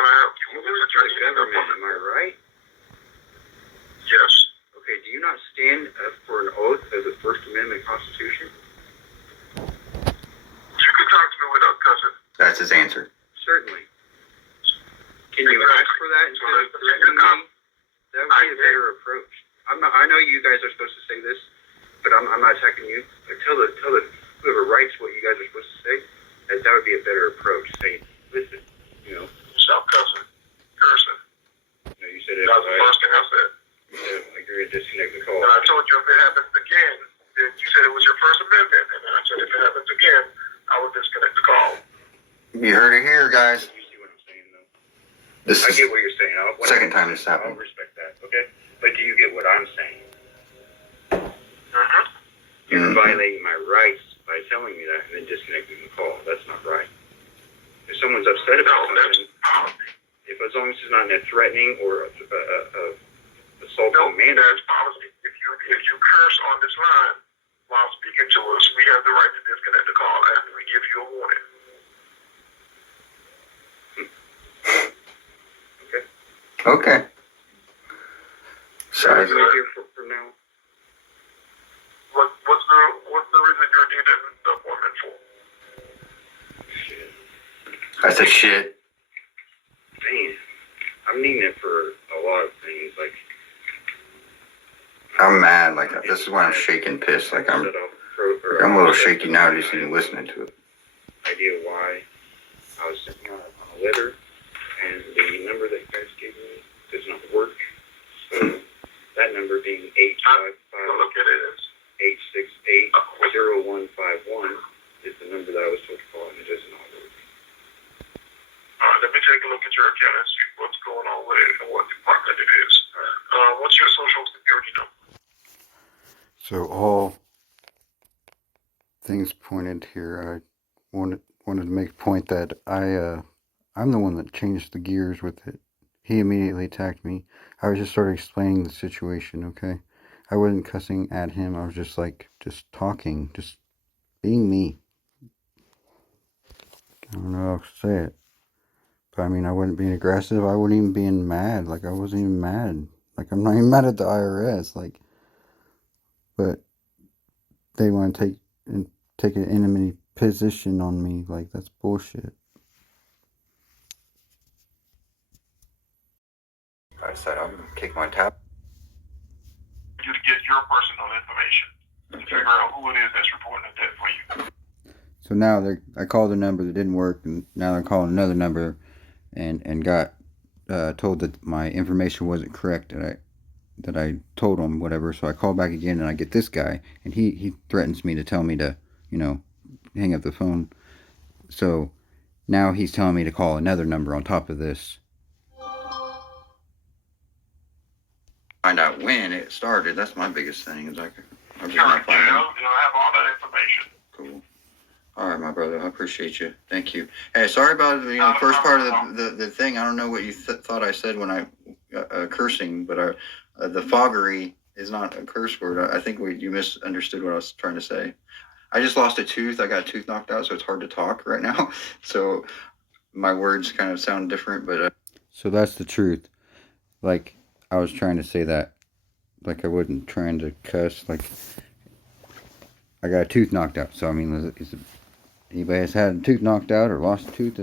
can I help you? You work for the government, am I right? Yes. Okay, do you not stand for an oath of the First Amendment Constitution? You can talk to me without cussing. That's his answer. Certainly. Can you ask for that instead of threatening me? That would be a better approach. I know you guys are supposed to say this, but I'm not attacking you. But tell whoever writes what you guys are supposed to say, that would be a better approach. Say, listen, Stop cussing. Cursing. You said it. That was the first thing I said. You said, like, you're going to disconnect the call. And I told you if it happens again, then you said it was your First Amendment. And then I said if it happens again, I would disconnect the call. You heard it here, guys. You see what I'm saying, though? This I is get what you're saying. second time this happened. I'll respect that, okay? But do you get what I'm saying? Mm-hmm. You're violating my rights by telling me that and then disconnecting the call. That's not right. If someone's upset about something, as long as it's not in a threatening or assaulting manner. That's policy. If you curse on this line while speaking to us, we have the right to disconnect the call after we give you a warning. Okay. So Sorry. I'm here for now. What's the reason you're needing the appointment for? Shit. I said shit. Man, I'm needing it for a lot of things. Like, I'm mad. Like, this is why I'm shaking pissed. Like, I'm a little shaky now just even listening to it. Idea why I was sending out a letter and the number that you guys gave me does not work. So that number being 855-868-0151 is the number that I was told to call, and it does not work. Let me take a look at your account and see what's going on with it and what department it is. What's your social security number? So all things pointed here, I wanted to make a point that I'm the one that changed the gears with it. He immediately attacked me. I was just sort of explaining the situation, okay? I wasn't cussing at him. I was just talking, just being me. I don't know how to say it. But I mean, I wasn't being aggressive. I wasn't even being mad. Like, I wasn't even mad. Like, I'm not even mad at the IRS. Like, but they want to take an enemy position on me. Like, that's bullshit. I said I'm gonna kick my tap. You to get your personal information to figure out who it is that's reporting a debt for you. So now I called a number that didn't work, and now they're calling another number, and got told that my information wasn't correct, that I told them whatever. So I call back again, and I get this guy, and he threatens me to tell me to, hang up the phone. So now he's telling me to call another number on top of this. Find out when it started. That's my biggest thing. Is like, I'm just Sure, not finding out. you'll have all that information. Cool. All right, my brother. I appreciate you. Thank you. Hey, sorry about the first part of the thing. I don't know what you thought I said when I cursing, but the foggery is not a curse word. I think you misunderstood what I was trying to say. I just lost a tooth. I got a tooth knocked out, so it's hard to talk right now. So my words kind of sound different, but So that's the truth. Like, I was trying to say that, like, I wasn't trying to cuss. Like, I got a tooth knocked out. So I mean, anybody has had a tooth knocked out or lost a tooth,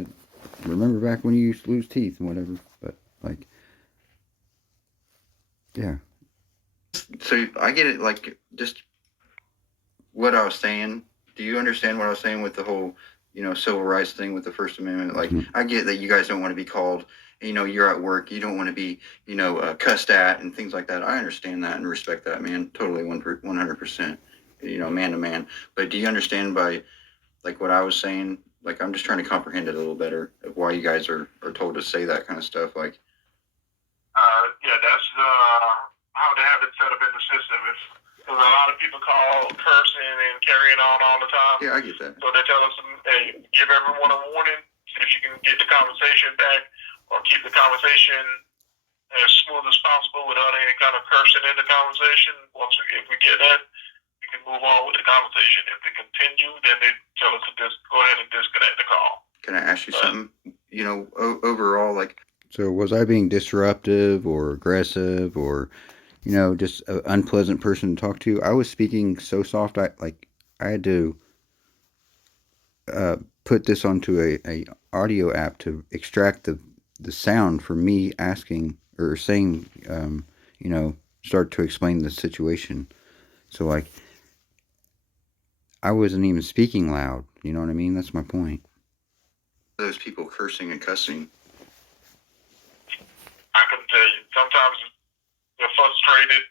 remember back when you used to lose teeth and whatever. But like, yeah. so I get it. Like, just what I was saying. Do you understand what I was saying with the whole, civil rights thing with the First Amendment? Like, I get that you guys don't want to be called, you're at work, you don't want to be, cussed at and things like that. I understand that and respect that, man. Totally 100%, man to man. But do you understand by, like, what I was saying? Like, I'm just trying to comprehend it a little better of why you guys are told to say that kind of stuff. Like, Yeah, that's how they have it set up in the system. Because a lot of people call cursing and carrying on all the time. yeah, I get that. So they tell us, hey, give everyone a warning, see if you can get the conversation back or keep the conversation as smooth as possible without any kind of cursing in the conversation. If we get that, we can move on with the conversation. If they continue, then they tell us to go ahead and disconnect the call. Can I ask you something? Overall, like, So was I being disruptive or aggressive or, just an unpleasant person to talk to? I was speaking so soft. I had to uh, put this onto a audio app to extract the sound for me asking or saying, start to explain the situation. So like I wasn't even speaking loud. You know what I mean? That's my point. Those people cursing and cussing. I can tell you, sometimes they're frustrated.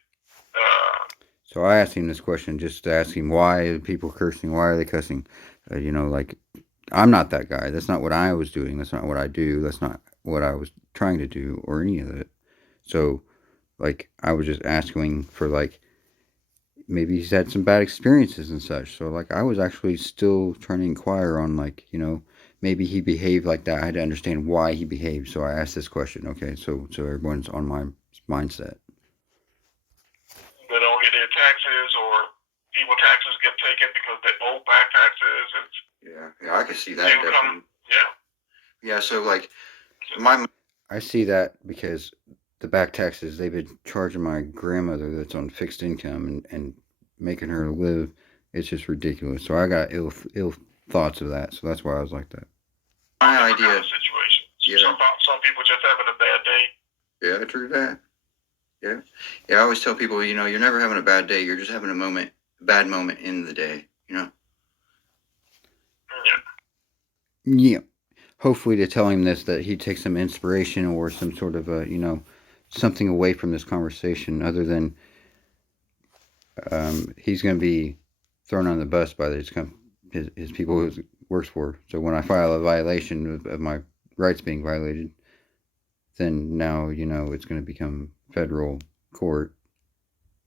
So I asked him this question just to ask him why are people cursing? Why are they cussing? Like I'm not that guy. That's not what I was doing. That's not what I do. That's not what I was trying to do or any of it. So like I was just asking for like maybe he's had some bad experiences and such. So like I was actually still trying to inquire on like, maybe he behaved like that. I had to understand why he behaved. So I asked this question. Okay, so everyone's on my mindset. They don't get their taxes, or people taxes get taken because they owe back taxes. Yeah, I can see that definitely. Yeah. So like I see that because the back taxes they've been charging my grandmother that's on fixed income and making her live. It's just ridiculous. So I got ill thoughts of that. So that's why I was like that. My idea. Kind of situation. Yeah. Some people just having a bad day. Yeah, true that. Yeah. Yeah, I always tell people, you're never having a bad day. You're just having a bad moment in the day, Yeah. Yeah. Hopefully to tell him this, that he takes some inspiration or some sort of something away from this conversation other than he's going to be thrown on the bus by his people who he works for. So when I file a violation of my rights being violated, then now, it's going to become federal court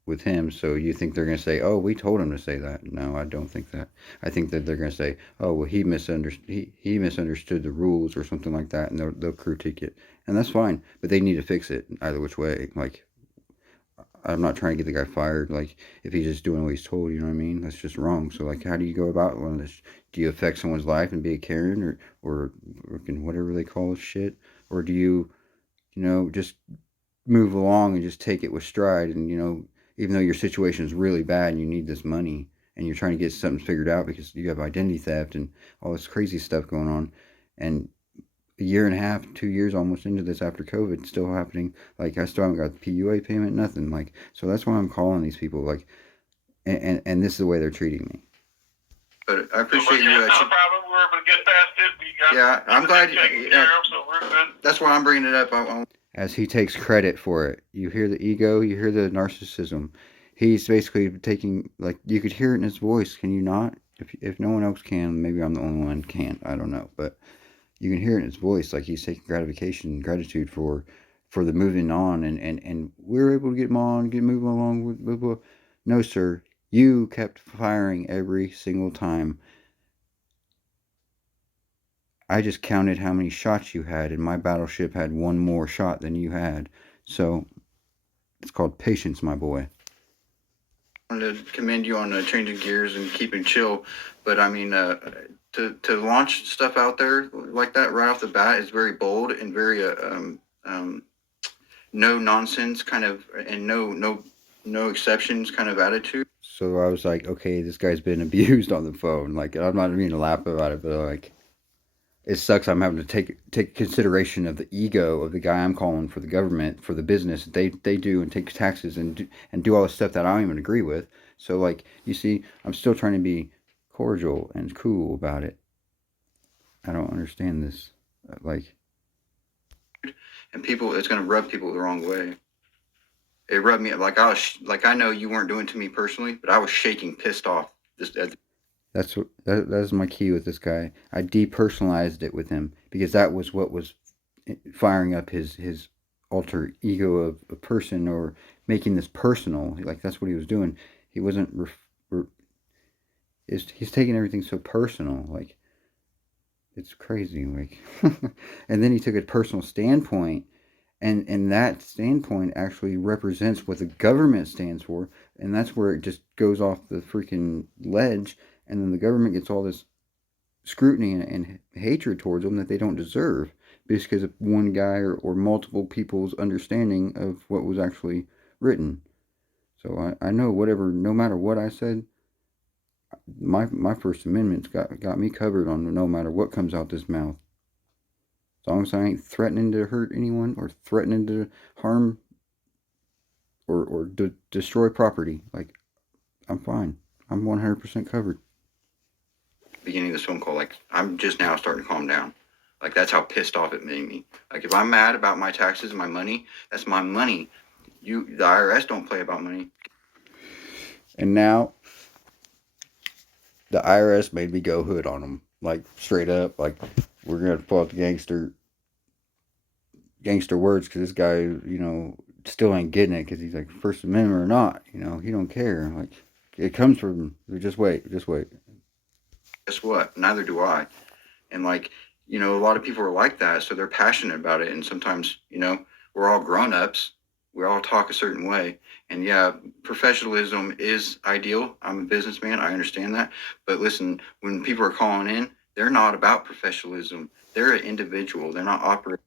with him. So you think they're going to say, oh, we told him to say that? No, I don't think that. I think that they're going to say, oh, well, he misunderstood the rules or something like that, and they'll critique it. And that's fine, but they need to fix it either which way. Like, I'm not trying to get the guy fired. Like, if he's just doing what he's told, you know what I mean? That's just wrong. So, like, how do you go about one of this? Do you affect someone's life and be a Karen or whatever they call this shit? Or do you, just move along and just take it with stride and, even though your situation is really bad and you need this money and you're trying to get something figured out because you have identity theft and all this crazy stuff going on, and a year and a half, 2 years almost into this after COVID, still happening. Like I still haven't got the PUA payment, nothing. Like so that's why I'm calling these people. Like, and this is the way they're treating me. But I appreciate you. Not a problem. We're able to get past it. Yeah, I'm glad. So we're good. That's why I'm bringing it up. As he takes credit for it, you hear the ego, you hear the narcissism. He's basically taking, like, you could hear it in his voice. Can you not? If no one else can, maybe I'm the only one can't. I don't know, but you can hear it in his voice, like he's taking gratitude for the moving on, and we're able to get moving along with blah, blah. No, sir, you kept firing every single time. I just counted how many shots you had, and my battleship had one more shot than you had. So it's called patience, my boy. I wanted to commend you on changing gears and keeping chill, but I mean, to launch stuff out there like that right off the bat is very bold and very no nonsense kind of, and no exceptions kind of attitude. So I was like, okay, this guy's been abused on the phone. Like, I'm not meaning to laugh about it, but like, it sucks. I'm having to take consideration of the ego of the guy I'm calling for the government, for the business they do, and take taxes and do all the stuff that I don't even agree with. So like, you see, I'm still trying to be cordial and cool about it. I don't understand this. Like, and people, it's going to rub people the wrong way. It rubbed me like I know you weren't doing to me personally, but I was shaking, pissed off. That's my key with this guy. I depersonalized it with him because that was what was firing up his alter ego of a person, or making this personal. Like that's what he was doing. He wasn't. He's taking everything so personal. Like it's crazy. Like, and then he took a personal standpoint. And that standpoint actually represents what the government stands for, and that's where it just goes off the freaking ledge, and then the government gets all this scrutiny and hatred towards them that they don't deserve because of one guy or multiple people's understanding of what was actually written. So I know whatever, no matter what I said, my First Amendment's got me covered on no matter what comes out this mouth. As long as I ain't threatening to hurt anyone or threatening to harm or destroy property, like, I'm fine. I'm 100% covered. Beginning of this phone call, like, I'm just now starting to calm down. Like, that's how pissed off it made me. Like, if I'm mad about my taxes and my money, that's my money. The IRS don't play about money. And now the IRS made me go hood on them, like, straight up. Like, we're gonna pull out the gangster words because this guy, still ain't getting it because he's like, First Amendment or not, he don't care. Like, it comes from, just wait. Guess what? Neither do I. And, like, a lot of people are like that, so they're passionate about it. And sometimes, we're all grown-ups. We all talk a certain way. And yeah, professionalism is ideal. I'm a businessman. I understand that. But listen, when people are calling in, they're not about professionalism. They're an individual. They're not operating.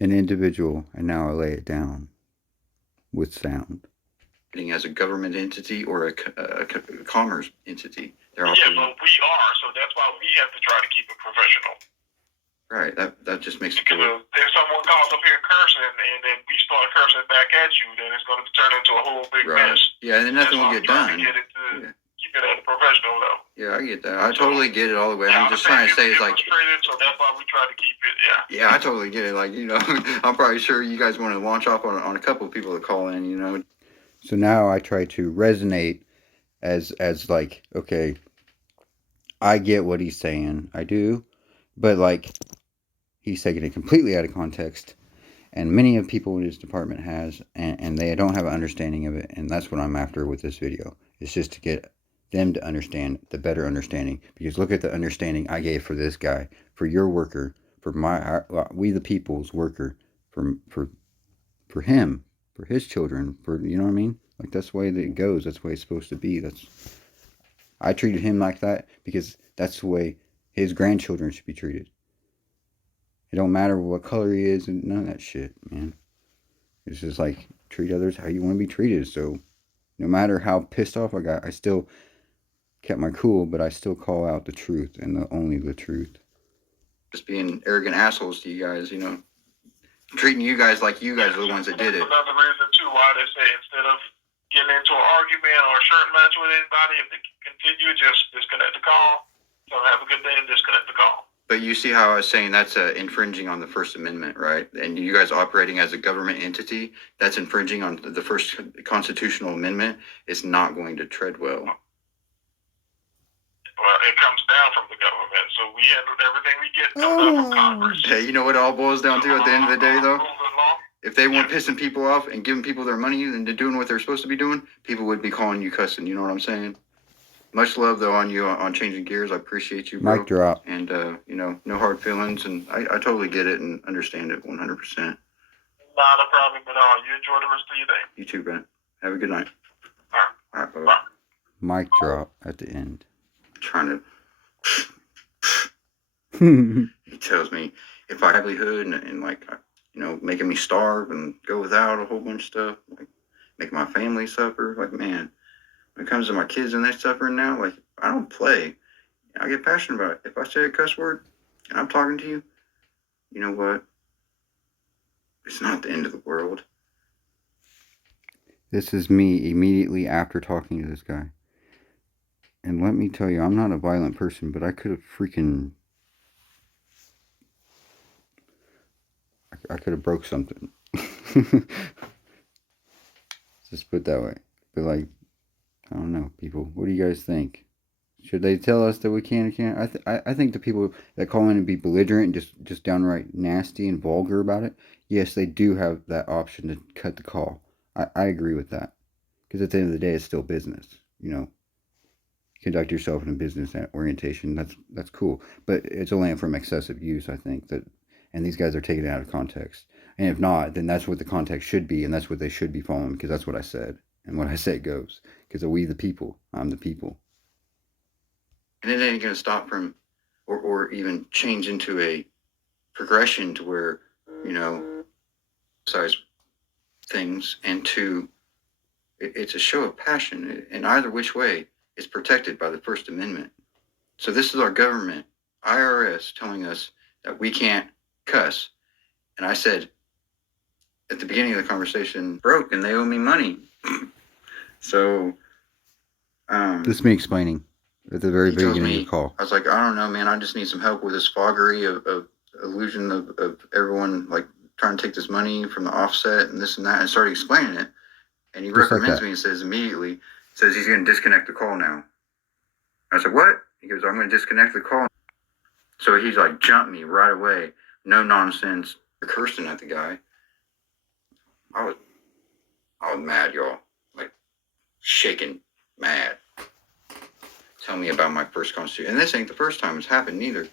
An individual, and now I lay it down with sound. As a government entity or a commerce entity. But we are, so that's why we have to try to keep it professional. Right, that just makes it because cool. if someone calls up here cursing and then we start cursing back at you, then it's going to turn into a whole big mess. Yeah, and then nothing will get done. Keep it at a professional level. Yeah, I get that. I totally get it all the way. I'm just trying to say is like. So that's why we try to keep it. Yeah, I totally get it. Like, I'm probably sure you guys want to launch off on a couple of people that call in. So now I try to resonate as like, okay, I get what he's saying. I do, but like, he's taking it completely out of context, and many of people in his department has, and they don't have an understanding of it. And that's what I'm after with this video. It's just to get them to understand the better understanding. Because look at the understanding I gave for this guy, for your worker, for we the people's worker, for him, for his children, for, you know what I mean? Like, that's the way that it goes. That's the way it's supposed to be. I treated him like that because that's the way his grandchildren should be treated. It don't matter what color he is and none of that shit, man. It's just like, treat others how you want to be treated. So no matter how pissed off I got, I still kept my cool, but I still call out the truth and only the truth. Just being arrogant assholes to you guys, treating you guys like you guys are the ones that did it. Another reason too why they say instead of getting into an argument or a shirt match with anybody, if they continue, just disconnect the call. So have a good day and disconnect the call. But you see how I was saying that's infringing on the First Amendment, right? And you guys operating as a government entity, that's infringing on the first constitutional amendment. It's not going to tread well. Well, it comes down from the government, so we handle everything we get comes down from Congress. Hey, you know what it all boils down to at the end of the day, though? If they weren't pissing people off and giving people their money and doing what they're supposed to be doing, people would be calling you cussing. You know what I'm saying? Much love, though, on you on changing gears. I appreciate you, bro. Mic drop. And, no hard feelings. And I totally get it and understand it 100%. Not a problem at all. You enjoy the rest of your day. You too, Brent. Have a good night. All right. Bye-bye. Mic drop at the end. Trying to... He tells me if I livelihood and like, making me starve and go without a whole bunch of stuff, like making my family suffer. Like, man, when it comes to my kids and they're suffering now, like, I don't play. I get passionate about it. If I say a cuss word and I'm talking to you, you know what? It's not the end of the world. This is me immediately after talking to this guy. And let me tell you, I'm not a violent person, but I could have freaking... I could have broke something. Just put it that way. But like, I don't know, people. What do you guys think? Should they tell us that we can or can't? I think the people that call in and be belligerent and just downright nasty and vulgar about it, yes, they do have that option to cut the call. I agree with that. Because at the end of the day, it's still business. Conduct yourself in a business orientation. That's cool. But it's only from excessive use, I think. And these guys are taking it out of context. And if not, then that's what the context should be. And that's what they should be following. Because that's what I said. And what I say goes. Because we the people. I'm the people. And it ain't going to stop from or even change into a progression to where, you know, size things, and to it's a show of passion, and either which way is protected by the First Amendment. So this is our government, IRS, telling us that we can't cuss. And I said at the beginning of the conversation, broke and they owe me money. So This is me explaining at the very he tells beginning me, of the call. I was like, I don't know, man, I just need some help with this foggery of illusion of everyone like trying to take this money from the offset and this and that, and started explaining it. And he Just like recommends that. me and says immediately, says he's going to disconnect the call now. I said, what? He goes, I'm going to disconnect the call. So he's like, jumped me right away. No nonsense. Cursing at the guy. I was mad, y'all. Like, shaking, mad. Tell me about my first constitution. And this ain't the first time it's happened either.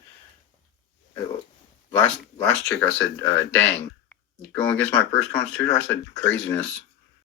Last chick, I said, dang. Going against my first constitution? I said, craziness.